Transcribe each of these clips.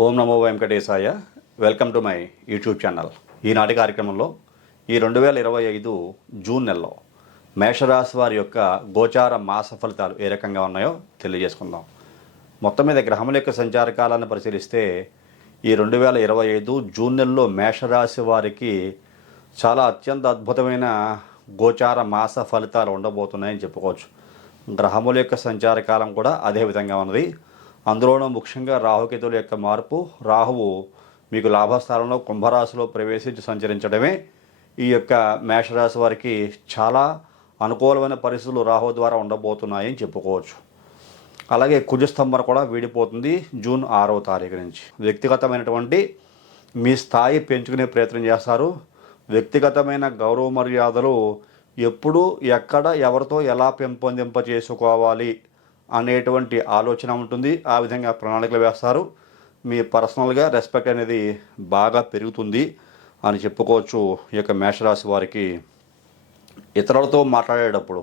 Om Namo Venkatesaya. Welcome to my YouTube channel. ఈనాటి కార్యక్రమంలో ఈ 2025 జూన్ నెలలో మేషరాశి వారి యొక్క గోచార మాస ఫలితాలు ఏ రకంగా ఉన్నాయో తెలియజేసుకుందాం. మొత్తం మీద గ్రహముల యొక్క సంచార కాలాన్ని పరిశీలిస్తే ఈ 2025 జూన్ నెలలో మేషరాశి వారికి చాలా అత్యంత అద్భుతమైన గోచార మాస ఫలితాలు ఉండబోతున్నాయని చెప్పుకోవచ్చు. గ్రహముల యొక్క సంచార కాలం కూడా అదే విధంగా ఉన్నది. అందులోనూ ముఖ్యంగా రాహుకేతుల యొక్క మార్పు. రాహువు మీకు లాభస్థానంలో కుంభరాశిలో ప్రవేశించి సంచరించడమే ఈ యొక్క మేషరాశి వారికి చాలా అనుకూలమైన పరిస్థితులు రాహు ద్వారా ఉండబోతున్నాయని చెప్పుకోవచ్చు. అలాగే కుజస్తంభన కూడా వీడిపోతుంది జూన్ 6వ తారీఖు నుంచి. వ్యక్తిగతమైనటువంటి మీ స్థాయి పెంచుకునే ప్రయత్నం చేస్తారు. వ్యక్తిగతమైన గౌరవ మర్యాదలు ఎప్పుడు ఎక్కడ ఎవరితో ఎలా పెంపొందింప చేసుకోవాలి అనేటువంటి ఆలోచన ఉంటుంది. ఆ విధంగా ప్రణాళికలు వేస్తారు. మీ పర్సనల్గా రెస్పెక్ట్ అనేది బాగా పెరుగుతుంది అని చెప్పుకోవచ్చు. ఈ యొక్క మేషరాశి వారికి ఇతరులతో మాట్లాడేటప్పుడు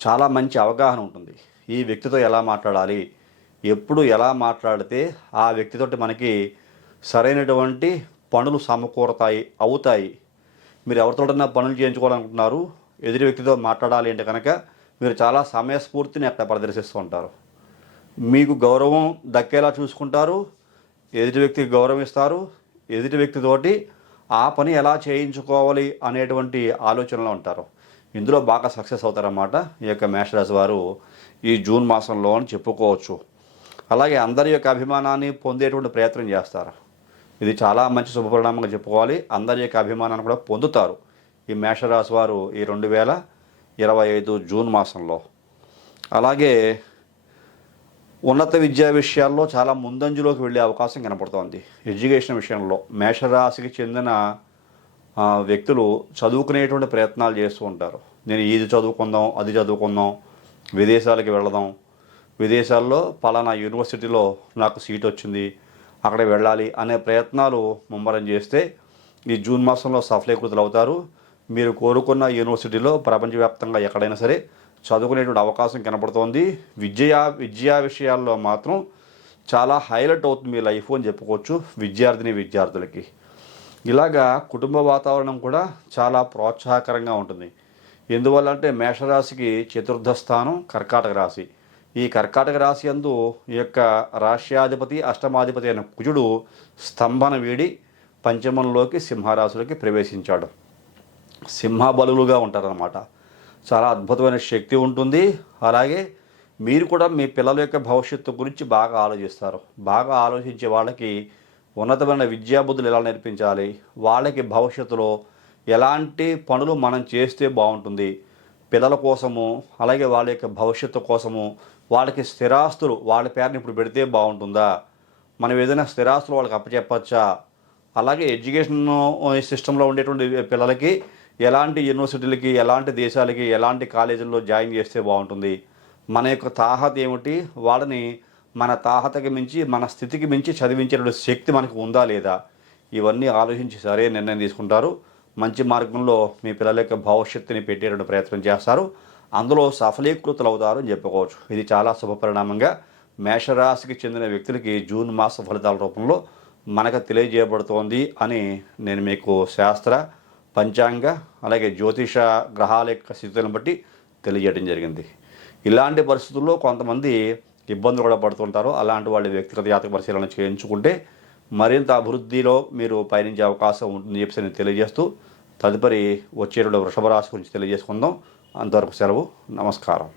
చాలా మంచి అవగాహన ఉంటుంది. ఈ వ్యక్తితో ఎలా మాట్లాడాలి, ఎప్పుడు ఎలా మాట్లాడితే ఆ వ్యక్తితోటి మనకి సరైనటువంటి పనులు అవుతాయి. మీరు ఎవరితోటన్నా పనులు చేయించుకోవాలనుకుంటున్నారు, ఎదుటి వ్యక్తితో మాట్లాడాలి అంటే కనుక మీరు చాలా సమయస్ఫూర్తిని అక్కడ ప్రదర్శిస్తూ ఉంటారు. మీకు గౌరవం దక్కేలా చూసుకుంటారు, ఎదుటి వ్యక్తికి గౌరవం ఇస్తారు. ఎదుటి వ్యక్తితోటి ఆ పని ఎలా చేయించుకోవాలి అనేటువంటి ఆలోచనలో ఉంటారు. ఇందులో బాగా సక్సెస్ అవుతారన్నమాట ఈ యొక్క మేషరాశి వారు ఈ జూన్ మాసంలో అని చెప్పుకోవచ్చు. అలాగే అందరి యొక్క అభిమానాన్ని పొందేటువంటి ప్రయత్నం చేస్తారు. ఇది చాలా మంచి శుభపరిణామంగా చెప్పుకోవాలి. అందరి యొక్క అభిమానాన్ని కూడా పొందుతారు ఈ మేషరాశి వారు ఈ 2025 జూన్ మాసంలో. అలాగే ఉన్నత విద్యా విషయాల్లో చాలా ముందంజలోకి వెళ్ళే అవకాశం కనపడుతోంది. ఎడ్యుకేషన్ విషయంలో మేషరాశికి చెందిన వ్యక్తులు చదువుకునేటువంటి ప్రయత్నాలు చేస్తూ ఉంటారు. నేను ఇది చదువుకుందాం, అది చదువుకుందాం, విదేశాలకి వెళదాం, విదేశాల్లో పలానా యూనివర్సిటీలో నాకు సీట్ వచ్చింది, అక్కడికి వెళ్ళాలి అనే ప్రయత్నాలు ముమ్మరం చేస్తే ఈ జూన్ మాసంలో సఫలీకృతులు అవుతారు. మీరు కోరుకున్న యూనివర్సిటీలో ప్రపంచవ్యాప్తంగా ఎక్కడైనా సరే చదువుకునేటువంటి అవకాశం కనపడుతోంది. విద్యా విషయాల్లో మాత్రం చాలా హైలైట్ అవుతుంది మీ లైఫ్ అని చెప్పుకోవచ్చు విద్యార్థులకి. ఇలాగా కుటుంబ వాతావరణం కూడా చాలా ప్రోత్సాహకరంగా ఉంటుంది. ఎందువల్ల అంటే మేషరాశికి చతుర్థ స్థానం కర్కాటక రాశి. ఈ కర్కాటక రాశి యందు ఈ యొక్క రాష్ట్రాధిపతి అష్టమాధిపతి అయిన కుజుడు స్తంభన వీడి పంచమంలోకి సింహరాశిలోకి ప్రవేశించాడు. సింహబలులుగా ఉంటారన్నమాట. చాలా అద్భుతమైన శక్తి ఉంటుంది. అలాగే మీరు కూడా మీ పిల్లల యొక్క భవిష్యత్తు గురించి బాగా ఆలోచిస్తారు. బాగా ఆలోచించే వాళ్ళకి ఉన్నతమైన విద్యాబుద్ధులు ఎలా నేర్పించాలి, వాళ్ళకి భవిష్యత్తులో ఎలాంటి పనులు మనం చేస్తే బాగుంటుంది, పిల్లల కోసము అలాగే వాళ్ళ యొక్క భవిష్యత్తు కోసము వాళ్ళకి స్థిరాస్తులు వాళ్ళ పేరుని ఇప్పుడు పెడితే బాగుంటుందా, మనం ఏదైనా స్థిరాస్తులు వాళ్ళకి అప్పచెప్పచ్చా, అలాగే ఎడ్యుకేషన్ సిస్టంలో ఉండేటువంటి పిల్లలకి ఎలాంటి యూనివర్సిటీలకి, ఎలాంటి దేశాలకి, ఎలాంటి కాలేజీల్లో జాయిన్ చేస్తే బాగుంటుంది, మన యొక్క తాహత ఏమిటి, వాళ్ళని మన తాహతకి మించి మన స్థితికి మించి చదివించేటువంటి శక్తి మనకు ఉందా లేదా, ఇవన్నీ ఆలోచించి సరే నిర్ణయం తీసుకుంటారు. మంచి మార్గంలో మీ పిల్లల యొక్క భవిష్యత్తుని పెట్టేటువంటి ప్రయత్నం చేస్తారు. అందులో సఫలీకృతులు అవుతారు అని చెప్పుకోవచ్చు. ఇది చాలా శుభపరిణామంగా మేషరాశికి చెందిన వ్యక్తులకి జూన్ మాస ఫలితాల రూపంలో మనకు తెలియజేయబడుతోంది అని నేను మీకు శాస్త్ర, పంచాంగ అలాగే జ్యోతిష గ్రహాల యొక్క స్థితులను బట్టి తెలియజేయడం జరిగింది. ఇలాంటి పరిస్థితుల్లో కొంతమంది ఇబ్బందులు కూడా పడుతుంటారు. అలాంటి వాళ్ళ వ్యక్తిగత జాతక పరిశీలన చేయించుకుంటే మరింత అభివృద్ధిలో మీరు పయనించే అవకాశం ఉంటుంది చెప్పి నేను తెలియజేస్తూ తదుపరి వచ్చే వృషభ రాశి గురించి తెలియజేసుకుందాం. అంతవరకు సెలవు. నమస్కారం.